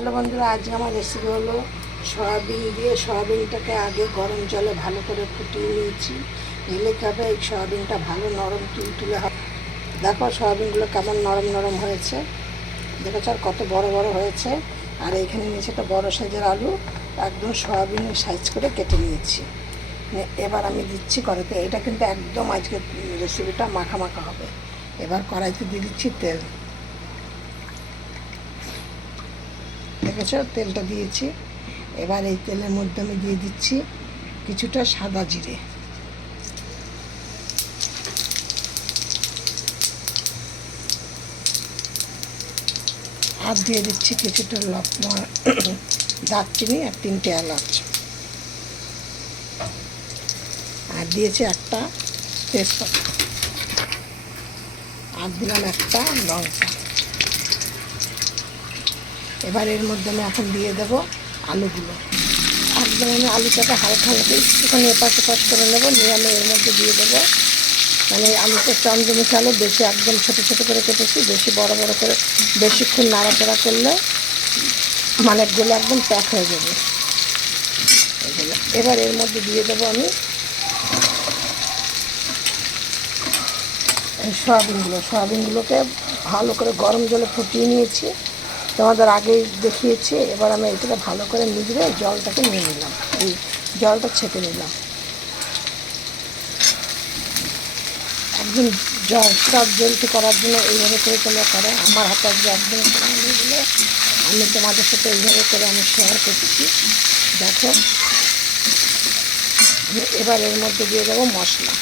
Hello বন্ধুরা, আজকে আমার রেসিপি হলো সয়াবিন দিয়ে। সয়াবিনটাকে আগে গরম জলে ভালো করে ফুটিয়ে নিয়েছি। নিলে কী হবে, এই সয়াবিনটা ভালো নরম তুলতুলে হবে। দেখো সয়াবিনগুলো কেমন নরম নরম হয়েছে, দেখেছ আর কত বড় বড় হয়েছে। আর এইখানে নিয়েছি একটা বড়ো সাইজের আলু, একদম সয়াবিনের সাইজ করে কেটে নিয়েছি। এবার আমি দিচ্ছি কড়াইতে। এটা কিন্তু একদম আজকে রেসিপিটা মাখা মাখা হবে। এবার কড়াইতে দিয়ে দিচ্ছি তেল। দেখেছ তেলটা দিয়েছি। এবার এই তেলের মধ্যে আমি দিয়ে দিচ্ছি কিছুটা সাদা জিরে, আর দিয়ে দিচ্ছি কিছুটা দারচিনি আর 3টে এলাচ, আর দিয়েছি একটা তেজপাতা, আর দিলাম একটা লঙ্কা। এবার এর মধ্যে আমি এখন দিয়ে দেবো আলুগুলো। একদম আমি আলুটাকে হালকা হালকা একটুখানি এপাশ ওপাশ করে নেবো, নিয়ে আমি এর মধ্যে দিয়ে দেবো। মানে আলুটা চন্দ্রমুখী আলু, বেশি একদম ছোটো ছোটো করে কেটেছি, বেশি বড় বড় করে বেশিক্ষণ নাড়াচাড়া করলে মানে গুলো একদম প্যাক হয়ে যাবে। এবার এর মধ্যে দিয়ে দেবো আমি সয়াবিনগুলোকে ভালো করে গরম জলে ফুটিয়ে নিয়েছি, তোমাদের আগেই দেখিয়েছি। এবার আমি এটাকে ভালো করে নিগড়ে জলটাকে নিয়ে নিলাম, এই জলটা ছেঁকে নিলাম। একদম সব জলটি করার জন্য এইভাবে করে তোমরা করো। আমার হাতে আজকে একদম নিয়ে দিলে আমি তোমাদের সাথে এইভাবে করে আমি শেয়ার করছি। দেখো এবার এর মধ্যে দিয়ে দেবো মশলা।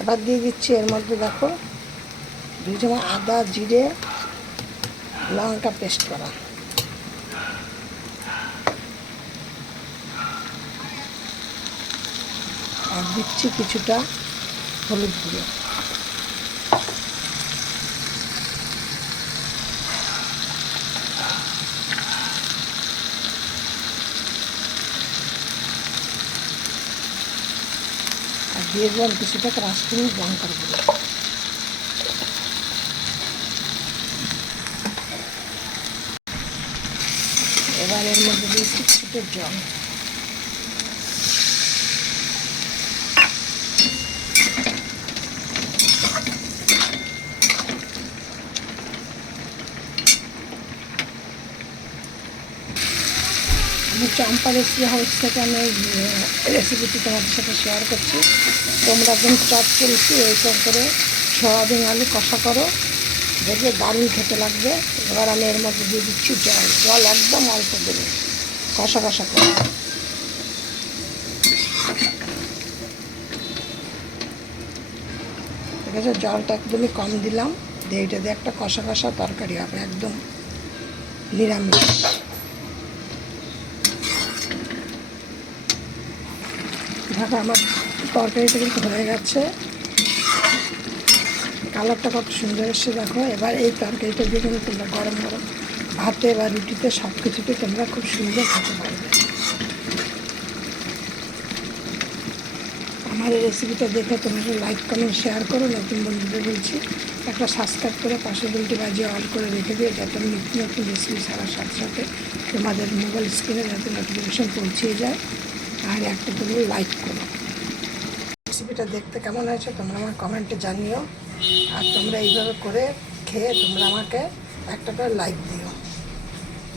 এবার দিয়ে দিচ্ছি এর মধ্যে, দেখো 2 চামচ আদা জিরে লঙ্কা পেস্ট করা, আর দিচ্ছি কিছুটা হলুদ গুঁড়ো, আর দিয়ে দিলাম কিছুটা কাশ্মীরি লঙ্কার গুঁড়ো। এবার এর মধ্যে দিয়েছি কিছুটা জল। আমি চম্পা রেসিপি হাউস থেকে আমি রেসিপিটি তোমাদের সাথে শেয়ার করছি। তোমরা একদম চটচলছি এইসব করে সয়াবিন আলু কষা করো, দেখবে দারুণ খেতে লাগবে। এবার আমি এর মধ্যে দিয়ে দিচ্ছি জল একদম অল্প দেবে, কষা কষা করে। ঠিক আছে, জলটা একদমই কম দিলাম, দিয়ে এটা দিয়ে একটা কষা কষা তরকারি হবে, একদম নিরামিষ। দেখো আমার তরকারিটা কিন্তু হয়ে গেছে, কালারটা কত সুন্দর এসছে দেখো। এবার এই তরকারিটা দিয়ে কিন্তু তোমরা গরম গরম ভাতে বা রুটিতে সব কিছুতে তোমরা খুব সুন্দর খেতে পারবে। আমার এই রেসিপিটা দেখে তোমরা লাইক কমেন্ট শেয়ার করো। নতুন বন্ধুদের বলছি একটা সাবস্ক্রাইব করে পাশে বেলটি বাজিয়ে অল করে রেখে দিও, যাতে আমি নিত্য নতুন রেসিপি ছাড়ার সাথে সাথে তোমাদের মোবাইল স্ক্রিনে যাতে নোটিফিকেশান পৌঁছিয়ে যায়। আর একটা তোমরা লাইক করো। রেসিপিটা দেখতে কেমন হয়েছে তোমরা আমার কমেন্টে জানিও। আর তোমরা এইভাবে করে খেয়ে তোমরা আমাকে একটা করে লাইক দিও।